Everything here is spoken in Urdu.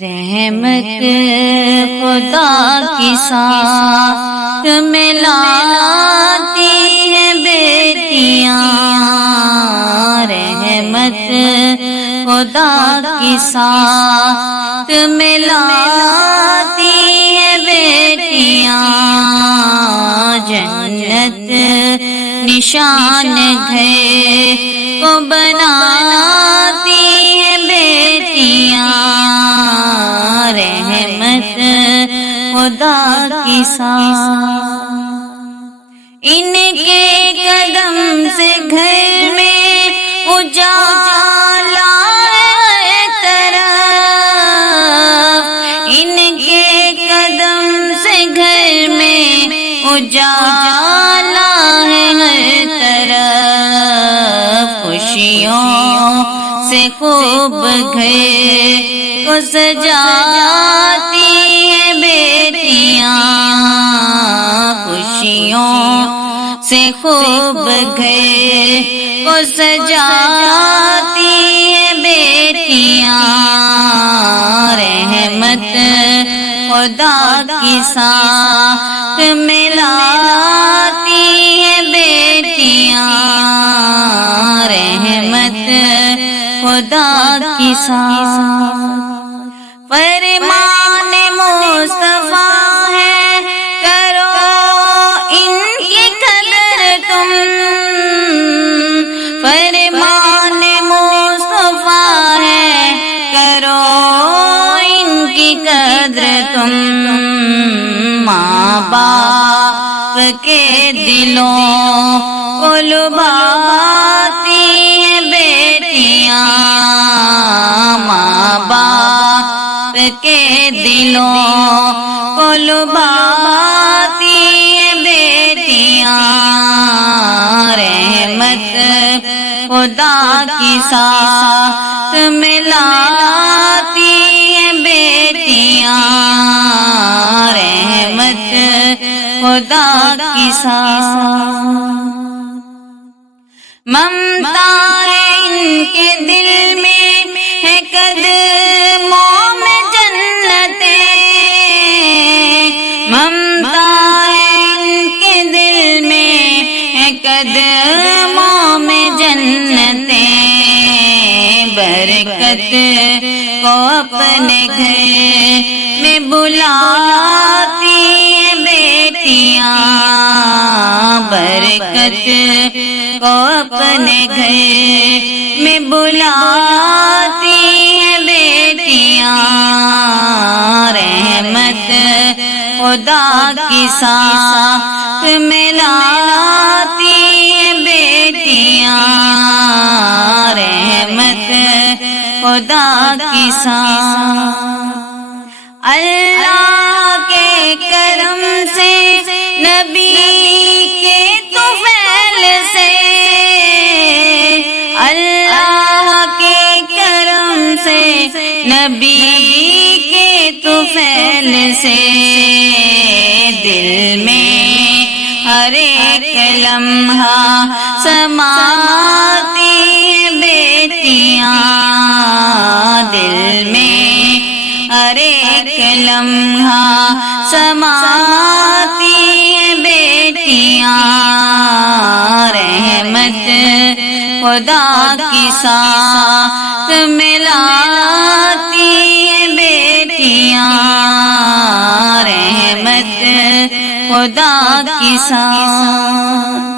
رحمت خدا کی ساتھ ملاتی ہیں بیٹیاں، رحمت خدا کی ساتھ ملاتی ہیں بیٹیاں، جنت نشان گھر کو بناتی ہیں بیٹیاں، رحمت خدا کی ساتھ ان کے قدم سے گھر میں اجالا ہے طرف، ان کے قدم سے گھر میں اجالا ہے ہر طرف، خوشیوں سے خوب گھر کو سجاتی ہیں بیٹیاں، خوشیوں سے خوب گھر کو سجاتی ہیں بیٹیاں، رحمت خدا کی ساتھ ملاتی ہیں بیٹیاں، رحمت خدا کی ساتھ فرمان مصطفیٰ ہے کرو ان کی قدر تم، فرمان مصطفیٰ ہے کرو ان کی قدر تم، ماں باپ کے دلوں کو لبھاتی ہیں بیٹیاں، ماں باپ کے دلوں کو لبھاتی ہیں بیٹیاں، رحمت خدا کی ساتھ ملاتی ہیں بیٹیاں، رحمت خدا کی ساتھ ممتا ہے ان کے دل میں ہے قدموں میں جنتیں، ممتا ہے ان کے دل میں ہے قدموں میں جنتیں، برکت کو اپنے گھر میں بلاتی ہیں بیٹیاں، برکت کو اپنے گھر میں بلاتی ہیں بیٹیاں، رحمت خدا کی ساتھ ملاتی ہیں بیٹیاں، رحمت خدا کی ساتھ اللہ کے کرم سے نبی کے طفیل سے، اللہ کے کرم سے نبی کے طفیل سے، دل میں ہر ایک لمحہ سماتی ہیں بیٹیاں، دل میں ہر ایک لمحہ سماتی ہیں بیٹیاں، رحمت خدا کی ساتھ ملاتی ہیں بیٹیاں، رحمت خدا کی ساتھ